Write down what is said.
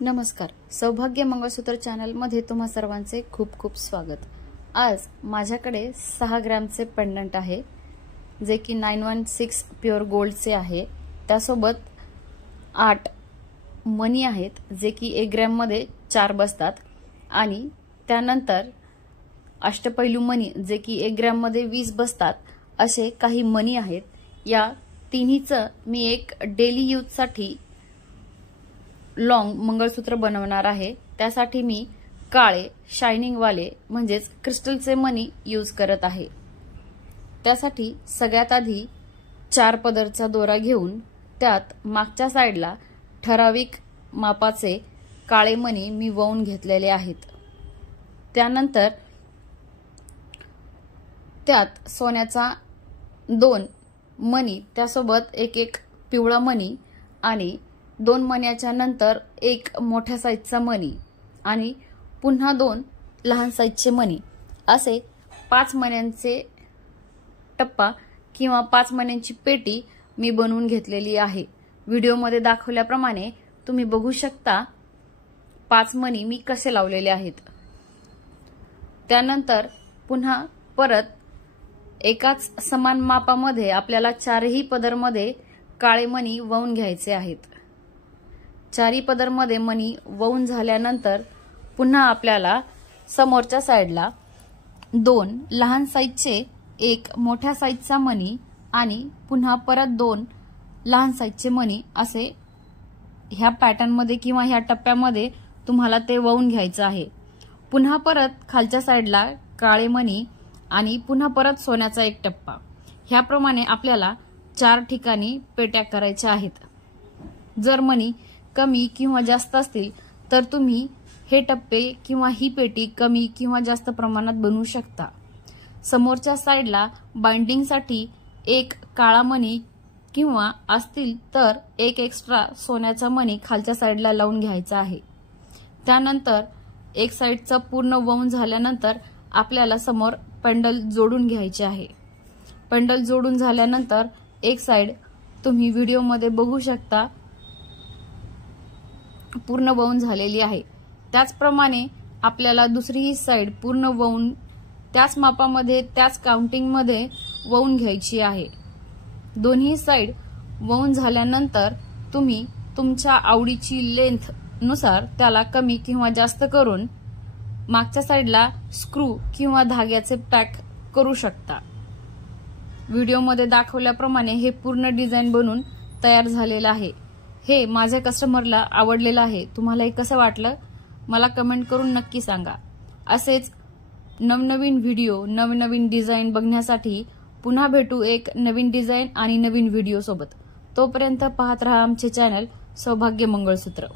नमस्कार, सौभाग्य मंगळसूत्र चॅनल मध्ये तुम्हा सर्वांचे खूप खूप स्वागत। आज माझ्याकडे 6 ग्रॅमचे पेंडंट आहे जे की 916 प्युअर गोल्डचे आहे। त्यासोबत 8 मनी आहेत जे की 1 ग्रॅम मध्ये 4 बसतात आणि त्यानंतर अष्टपैलू मनी जे की 1 ग्रॅम मध्ये 20 बसतात असे काही मनी आहेत। या तिन्हीचं मी एक डेली यूज साठी लॉन्ग मंगळसूत्र बनवणार आहे। त्यासाठी मी काळे शायनिंग वाले म्हणजेच क्रिस्टलचे मनी यूज करत आहे। त्यासाठी सगळ्यात आधी 4 पदरचा दोरा घेऊन त्यात मागच्या साइडला ठराविक मापाचे काळे मनी मी वळून घेतलेले आहेत। त्यानंतर त्यात सोन्याचा 2 मनी, त्यासोबत एक पिवळा मनी आणि 2 मन्याच्या नंतर एक मोठ्या साइजचा मनी आणि पुन्हा 2 लहान साइजचे मनी असे 5 मन्यांचे टप्पा किंवा 5 मन्यांची पेटी मी बनवून घेतलेली आहे। व्हिडिओमध्ये दाखवल्याप्रमाणे तुम्ही बघू शकता 5 मनी मी कसे लावलेले आहेत। त्यानंतर पुन्हा परत एकाच समान मापामध्ये आपल्याला 4ही पदरमध्ये काळे मनी वळून घ्यायचे आहेत। 4ही पदरमध्ये मनी वळून झाल्यानंतर पुन्हा आपल्याला समोरच्या साइडला 2 लहान साइजचे एक मोठ्या साइजचा मनी आणि पुन्हा परत 2 लहान साइजचे मनी असे ह्या पॅटर्न मध्ये किंवा ह्या टप्प्यामध्ये तुम्हाला ते वळून घ्यायचं आहे। पुन्हा परत खालच्या साइडला काळे मनी आणि पुन्हा परत सोन्याचा एक टप्पा। ह्याप्रमाणे आपल्याला 4 ठिकाणी पेट्या करायच्या आहेत। जर मनी कमी किंवा जास्त असतील तर तुम्ही हे टप्पे किंवा ही पेटी कमी किंवा जास्त प्रमाणात बनवू शकता। समोरच्या साइडला बाइंडिंग साठी एक काळा मनी किंवा असतील तर एक एक्स्ट्रा सोन्याचा मनी खालच्या साइडला लावून घ्यायचा आहे। त्यानंतर एक साइडचा पूर्ण वळून झाल्यानंतर आपल्याला समोर पेंडल जोडून घ्यायचे आहे। पेंडल जोडून झाल्यानंतर एक साइड तुम्ही व्हिडिओमध्ये बघू शकता पूर्ण वळून झालेली आहे। त्याचप्रमाणे आपल्याला दुसरीही साइड पूर्ण वळून त्याच मापामध्ये त्याच काउंटिंग मध्ये वळून घ्यायची आहे। दोन्ही साइड वळून झाल्यानंतर तुम्ही तुमच्या आवडीची लेंथ नुसार त्याला कमी किंवा जास्त करून मागच्या साइडला स्क्रू किंवा धाग्याचे पॅक करू शकता। व्हिडिओमध्ये दाखवल्याप्रमाणे हे पूर्ण डिझाइन बनून तयार झालेलं आहे। हे माझ्या कस्टमरला आवडलेलं आहे। तुम्हाला हे कसं वाटलं मला कमेंट करून नक्की सांगा। असेच नवनवीन व्हिडिओ नवनवीन डिझाइन बघण्यासाठी पुन्हा भेटू एक नवीन डिझाइन आणि नवीन व्हिडिओ सोबत। तोपर्यंत पाहत रहा आमचे चॅनल सौभाग्य मंगळसूत्र।